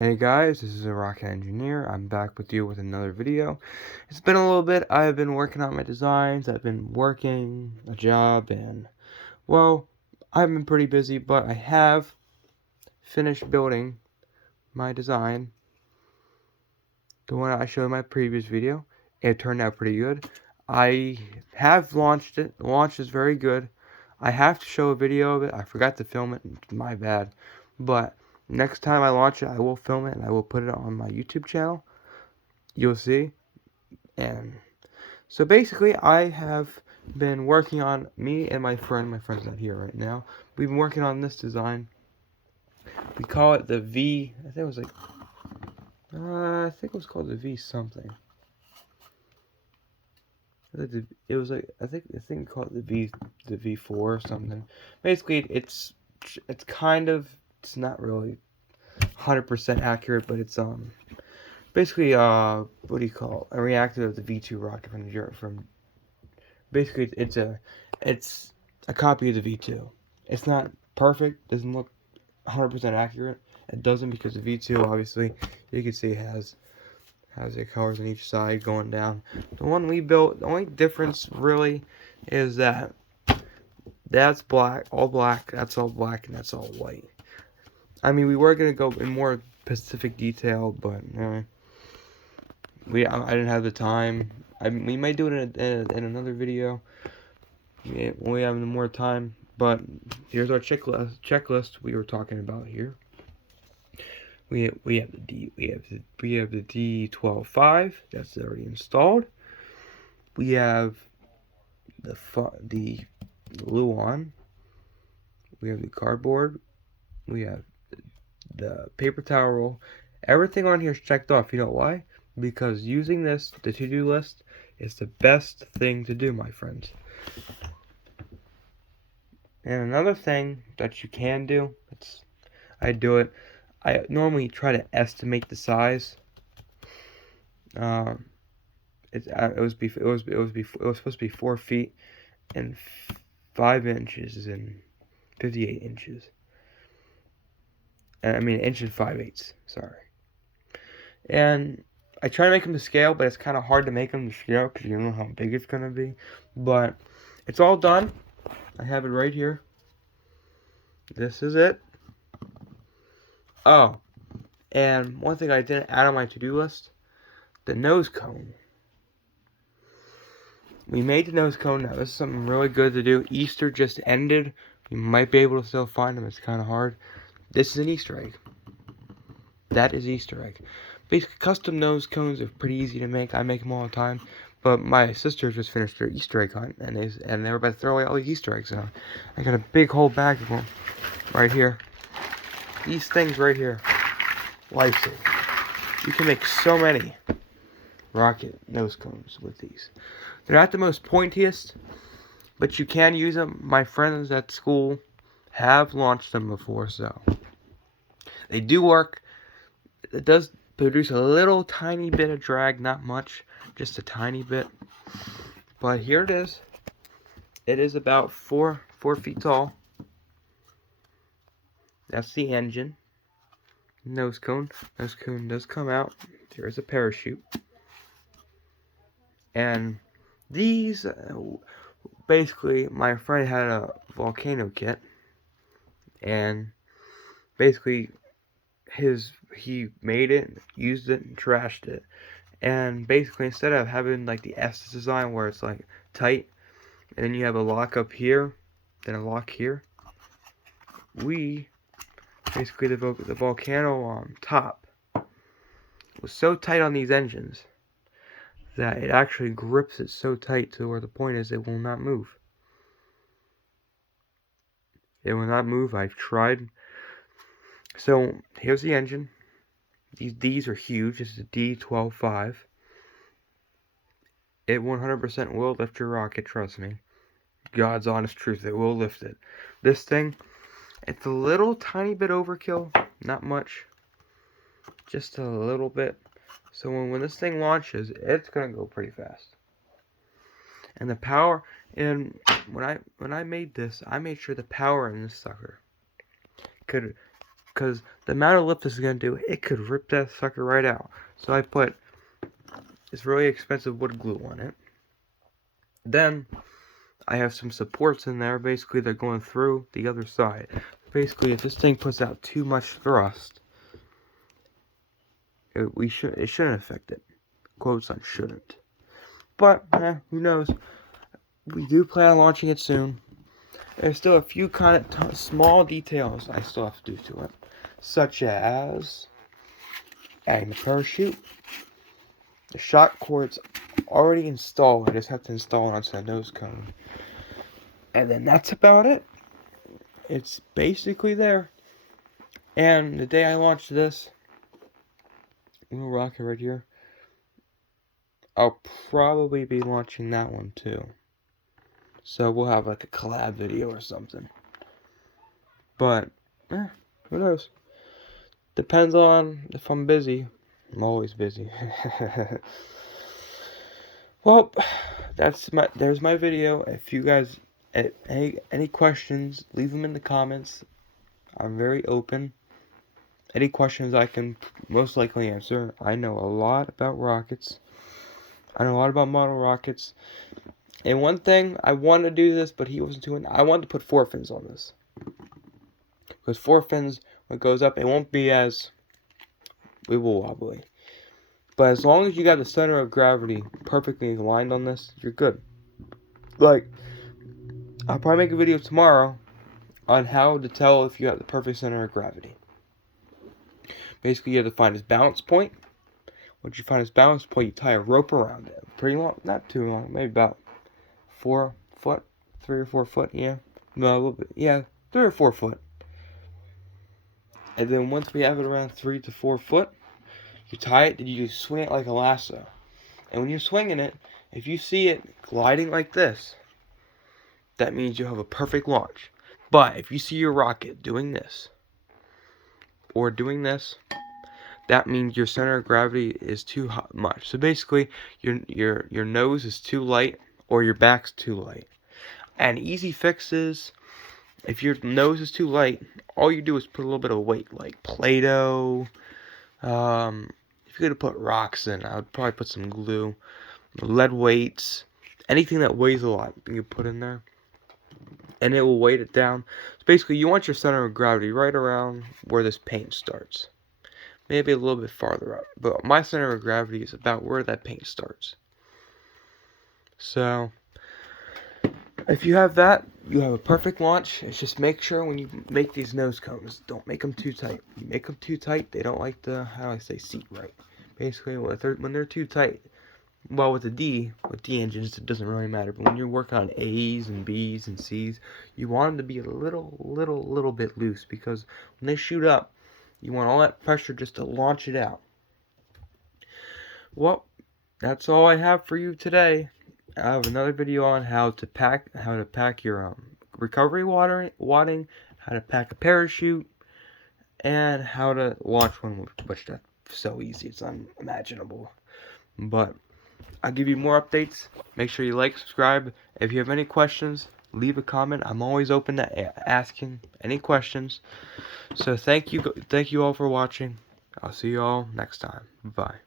Hey guys, this is a Rocket Engineer. I'm back with you with another video. It's been a little bit. I've been working on my designs. I've been working a job and, well, I've been pretty busy, but I have finished building my design. The one I showed in my previous video. It turned out pretty good. I have launched it. The launch is very good. I have to show a video of it. I forgot to film it. My bad. But next time I launch it, I will film it and I will put it on my YouTube channel. You'll see. And so basically, I have been working on me and my friend's not here right now. We've been working on this design. We call it the V. I think it was like, I think it was called the V something. It was like I think we call it the V4 or something. Basically, it's kind of, it's not really 100% accurate, but it's basically what do you call it? A reactor of the V2 rocket from basically it's a copy of the V2. It's not perfect, doesn't look 100% accurate. It doesn't, because the V2 obviously you can see has the colors on each side going down. The one we built, the only difference really is that that's black, all black, that's all black, and that's all white. I mean, we were gonna go in more specific detail, but I didn't have the time. We might do it in another video. When we have more time. But here's our checklist we were talking about here. We have the D12.5 that's already installed. We have the Luan. We have the cardboard. We have the paper towel roll. Everything on here is checked off. You know why? Because using this, the to-do list, is the best thing to do, my friends. And another thing that you can do, I do it. I normally try to estimate the size. It was supposed to be 4 feet and 5 inches and 58 inches. I mean, inch and 5/8. Sorry. And I try to make them to scale, but it's kind of hard to make them to scale because you don't know how big it's gonna be. But it's all done. I have it right here. This is it. Oh, and one thing I didn't add on my to-do list, the nose cone. We made the nose cone. Now, this is something really good to do. Easter just ended. You might be able to still find them. It's kind of hard. This is an Easter egg. That is Easter egg. Basically, custom nose cones are pretty easy to make. I make them all the time. But my sister just finished their Easter egg hunt, and they were about to throw away all the Easter eggs out. I got a big whole bag of them right here. These things right here. Life-saving. You can make so many rocket nose cones with these. They're not the most pointiest, but you can use them. My friends at school have launched them before, so they do work. It does produce a little tiny bit of drag, not much, just a tiny bit. But here it is. It is about 4 feet tall. That's the engine. Nose cone. Nose cone does come out. Here's a parachute. And these, basically, my friend had a volcano kit, and basically he made it, used it, and trashed it. And basically, instead of having like the S design where it's like tight, and then you have a lock up here, then a lock here, we basically the volcano on top was so tight on these engines that it actually grips it so tight to where the point is it will not move. It will not move. I've tried. So here's the engine. These are huge. This is a D12.5. It 100% will lift your rocket, trust me. God's honest truth, it will lift it. This thing, it's a little tiny bit overkill, not much, just a little bit. So when this thing launches, it's gonna go pretty fast. And the power, and when I made this, I made sure the power in this sucker could because the amount of lift this is going to do, it could rip that sucker right out. So I put this really expensive wood glue on it. Then I have some supports in there. Basically, they're going through the other side. Basically, if this thing puts out too much thrust, it shouldn't affect it. Quotes on shouldn't. But, who knows? We do plan on launching it soon. There's still a few kind of small details I still have to do to it. Such as adding the parachute. The shock cord's already installed. I just have to install it onto the nose cone. And then that's about it. It's basically there. And the day I launch this, little rocket right here, I'll probably be launching that one too. So we'll have like a collab video or something. But, who knows? Depends on if I'm busy. I'm always busy. Well, there's my video. If you guys any questions, leave them in the comments. I'm very open. Any questions I can most likely answer. I know a lot about rockets. I know a lot about model rockets. And one thing, I wanted to do this, but he wasn't doing it. I wanted to put 4 fins on this. Because 4 fins, when it goes up, it won't be as wibble-wobbly. But as long as you got the center of gravity perfectly aligned on this, you're good. Like, I'll probably make a video tomorrow on how to tell if you have the perfect center of gravity. Basically, you have to find his balance point. Once you find his balance point, you tie a rope around it. Pretty long, not too long, maybe about 4 foot, 3 or 4 foot, yeah. No, a little bit, yeah, 3 or 4 foot. And then once we have it around 3 to 4 foot, you tie it, and you just swing it like a lasso. And when you're swinging it, if you see it gliding like this, that means you have a perfect launch. But if you see your rocket doing this, or doing this, that means your center of gravity is too much. So basically, your nose is too light, or your back's too light. And easy fixes, if your nose is too light, all you do is put a little bit of weight, like Play-Doh. If you're gonna put rocks in, I would probably put some glue, lead weights, anything that weighs a lot, you can put in there, and it will weight it down. So basically, you want your center of gravity right around where this paint starts, maybe a little bit farther up. But my center of gravity is about where that paint starts. So if you have that, you have a perfect launch. It's just make sure when you make these nose cones, don't make them too tight. You make them too tight, they don't like the, how do I say, seat right. Basically, when they're too tight, well, with D engines, it doesn't really matter. But when you're working on A's and B's and C's, you want them to be a little bit loose, because when they shoot up, you want all that pressure just to launch it out. Well, that's all I have for you today. I have another video on how to pack your recovery wadding, how to pack a parachute, and how to launch one, which that's so easy, it's unimaginable. But I'll give you more updates. Make sure you like, subscribe. If you have any questions, leave a comment. I'm always open to asking any questions. So thank you all for watching. I'll see you all next time. Bye.